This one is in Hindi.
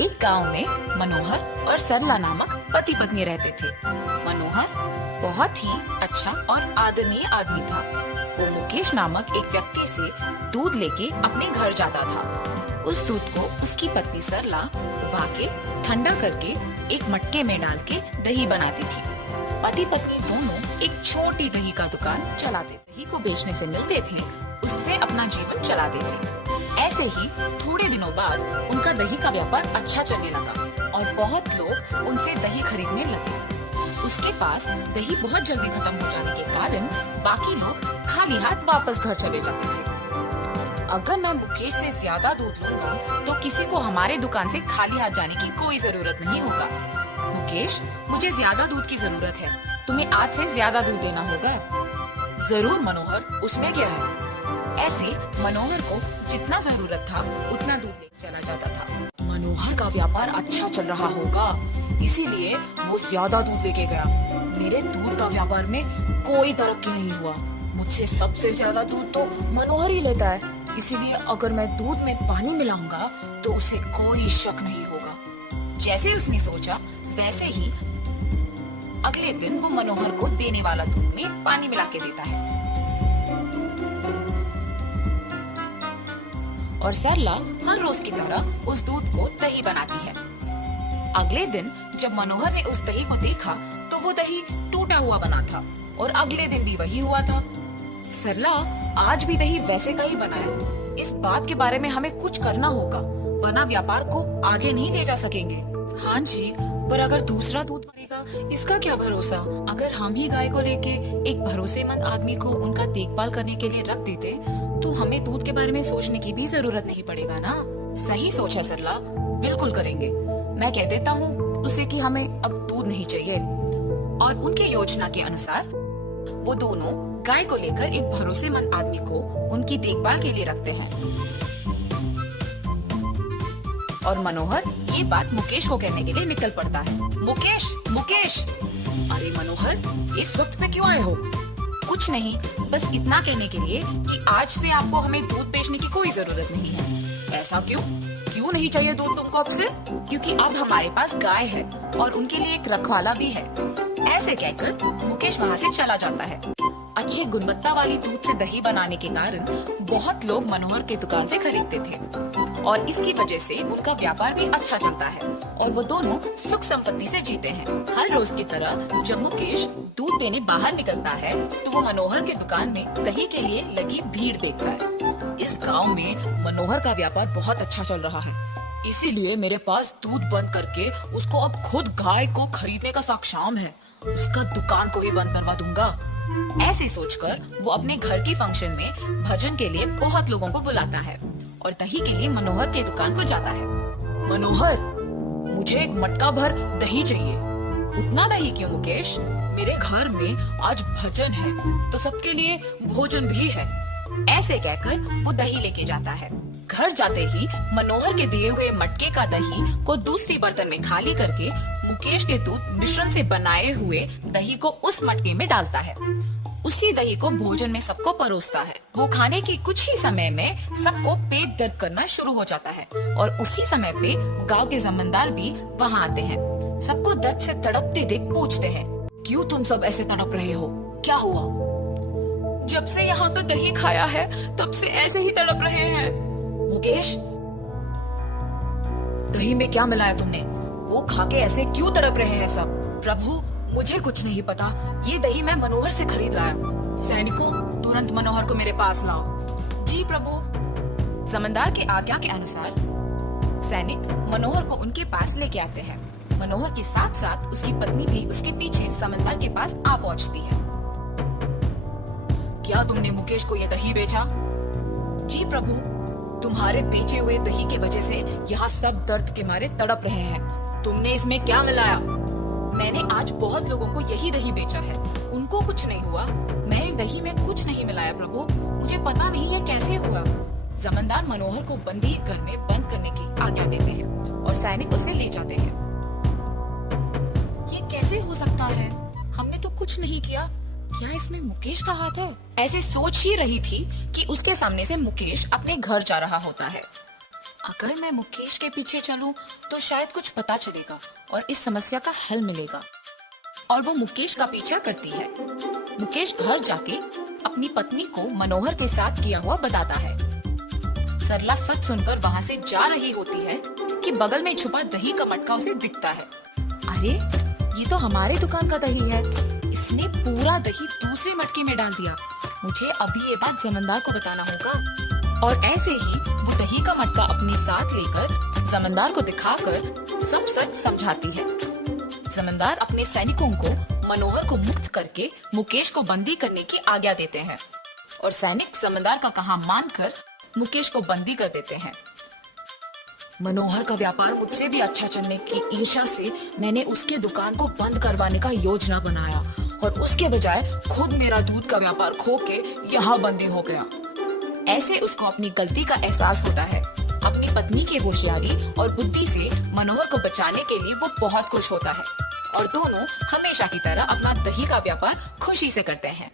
एक गांव में मनोहर और सरला नामक पति पत्नी रहते थे। मनोहर बहुत ही अच्छा और आदरणीय आदमी था। वो मुकेश नामक एक व्यक्ति से दूध लेके अपने घर जाता था। उस दूध को उसकी पत्नी सरला उबा के ठंडा करके एक मटके में डाल के दही बनाती थी। पति पत्नी दोनों एक छोटी दही का दुकान चलाते थे। दही को बेचने से मिलते थे, उससे अपना जीवन चलाते थे। ऐसे ही थोड़े दिनों बाद उनका दही का व्यापार अच्छा चलने लगा और बहुत लोग उनसे दही खरीदने लगे। उसके पास दही बहुत जल्दी खत्म हो जाने के कारण बाकी लोग खाली हाथ वापस घर चले जाते थे। अगर मैं मुकेश से ज्यादा दूध लूंगा तो किसी को हमारे दुकान से खाली हाथ जाने की कोई जरूरत नहीं होगा। मुकेश, मुझे ज्यादा दूध की जरूरत है, तुम्हें आज से ज्यादा दूध देना होगा। जरूर मनोहर, उसमें क्या है। ऐसे मनोहर को जितना जरूरत था उतना दूध लेकर चला जाता था। मनोहर का व्यापार अच्छा चल रहा होगा, इसीलिए वो ज्यादा दूध लेके गया। मेरे दूध का व्यापार में कोई तरक्की नहीं हुआ। मुझसे सबसे ज्यादा दूध तो मनोहर ही लेता है, इसीलिए अगर मैं दूध में पानी मिलाऊंगा तो उसे कोई शक नहीं होगा। जैसे उसने सोचा वैसे ही अगले दिन वो मनोहर को देने वाला दूध में पानी मिला के देता है और सरला हर रोज की तरह उस दूध को दही बनाती है। अगले दिन जब मनोहर ने उस दही को देखा तो वो दही टूटा हुआ बना था और अगले दिन भी वही हुआ था। सरला, आज भी दही वैसे का ही बना है। इस बात के बारे में हमें कुछ करना होगा, वरना व्यापार को आगे नहीं ले जा सकेंगे। हाँ जी, पर अगर दूसरा दूध बनेगा इसका क्या भरोसा। अगर हम ही गाय को लेके एक भरोसेमंद आदमी को उनका देखभाल करने के लिए रख देते तो हमें दूध के बारे में सोचने की भी जरूरत नहीं पड़ेगा ना। सही सोच है सरला, बिल्कुल करेंगे। मैं कह देता हूँ उसे कि हमें अब दूध नहीं चाहिए। और उनकी योजना के अनुसार वो दोनों गाय को लेकर एक भरोसेमंद आदमी को उनकी देखभाल के लिए रखते हैं। और मनोहर ये बात मुकेश को कहने के लिए निकल पड़ता है। मुकेश, मुकेश! अरे मनोहर, इस वक्त में क्यों आए हो? कुछ नहीं, बस इतना कहने के लिए कि आज से आपको हमें दूध बेचने की कोई जरूरत नहीं है। ऐसा क्यों? क्यों नहीं चाहिए दूध तुमको अब से? क्योंकि अब हमारे पास गाय है और उनके लिए एक रखवाला भी है। ऐसे कहकर मुकेश वहाँ से चला जाता है। अच्छी गुणवत्ता वाली दूध से दही बनाने के कारण बहुत लोग मनोहर के दुकान से खरीदते थे और इसकी वजह से उनका व्यापार भी अच्छा चलता है और वो दोनों सुख संपत्ति से जीते हैं। हर रोज की तरह जब मुकेश दूध देने बाहर निकलता है तो वो मनोहर के दुकान में दही के लिए लगी भीड़ देखता है। इस गांव में मनोहर का व्यापार बहुत अच्छा चल रहा है, इसीलिए मेरे पास दूध बंद करके उसको अब खुद गाय को खरीदने का साक्षाम है। उसका दुकान को भी बंद करवा दूंगा। ऐसे सोचकर वो अपने घर की फंक्शन में भजन के लिए बहुत लोगों को बुलाता है और दही के लिए मनोहर के दुकान को जाता है। मनोहर, मुझे एक मटका भर दही चाहिए। उतना दही क्यों मुकेश? मेरे घर में आज भजन है तो सबके लिए भोजन भी है। ऐसे कहकर वो दही लेके जाता है। घर जाते ही मनोहर के दिए हुए मटके का दही को दूसरी बर्तन में खाली करके मुकेश के दूध मिश्रण से बनाए हुए दही को उस मटके में डालता है। उसी दही को भोजन में सबको परोसता है। वो खाने के कुछ ही समय में सबको पेट दर्द करना शुरू हो जाता है और उसी समय पे गांव के जमींदार भी वहाँ आते हैं। सबको दर्द से तड़पते देख पूछते हैं, क्यों तुम सब ऐसे तड़प रहे हो? क्या हुआ? जब से यहाँ का दही खाया है तब से ऐसे ही तड़प रहे हैं। मुकेश, दही में क्या मिलाया तुमने? वो खा के ऐसे क्यों तड़प रहे हैं सब? प्रभु, मुझे कुछ नहीं पता, ये दही मैं मनोहर से खरीद लाया। सैनिकों, तुरंत मनोहर को मेरे पास लाओ। जी प्रभु। जमींदार की आज्ञा के अनुसार सैनिक मनोहर को उनके पास लेके आते हैं। मनोहर के साथ साथ उसकी पत्नी भी उसके पीछे जमींदार के पास आ पहुंचती है। क्या तुमने मुकेश को ये दही बेचा? जी प्रभु, तुम्हारे बेचे हुए दही की वजह से यहाँ सब दर्द के मारे तड़प रहे हैं। तुमने इसमें क्या मिलाया? मैंने आज बहुत लोगों को यही दही बेचा है, उनको कुछ नहीं हुआ। मैं दही में कुछ नहीं मिलाया प्रभु, मुझे पता नहीं ये कैसे हुआ। जमींदार मनोहर को बंदी घर में बंद करने की आज्ञा देते हैं और सैनिक उसे ले जाते हैं। ये कैसे हो सकता है? हमने तो कुछ नहीं किया। क्या इसमें मुकेश का हाथ है? ऐसे सोच ही रही थी कि उसके सामने से मुकेश अपने घर जा रहा होता है। अगर मैं मुकेश के पीछे चलूं तो शायद कुछ पता चलेगा और इस समस्या का हल मिलेगा। और वो मुकेश का पीछा करती है। मुकेश घर जाके अपनी पत्नी को मनोहर के साथ किया हुआ बताता है। सरला सच सुनकर वहाँ से जा रही होती है कि बगल में छुपा दही का मटका उसे दिखता है। अरे ये तो हमारे दुकान का दही है। इसने पूरा दही दूसरे मटके में डाल दिया। मुझे अभी ये बात जमींदार को बताना होगा। और ऐसे ही वो दही का मटका अपने साथ लेकर जमींदार को दिखाकर सब सच समझाती है। जमींदार अपने सैनिकों को मनोहर को मुक्त करके मुकेश को बंदी करने की आज्ञा देते हैं और सैनिक जमींदार का कहा मानकर मुकेश को बंदी कर देते हैं। मनोहर का व्यापार मुझसे भी अच्छा चलने की ईर्ष्या से मैंने उसके दुकान को बंद करवाने का योजना बनाया और उसके बजाय खुद मेरा दूध का व्यापार खो के यहाँ बंदी हो गया। ऐसे उसको अपनी गलती का एहसास होता है। अपनी पत्नी की होशियारी और बुद्धि से मनोहर को बचाने के लिए वो बहुत खुश होता है और दोनों हमेशा की तरह अपना दही का व्यापार खुशी से करते हैं।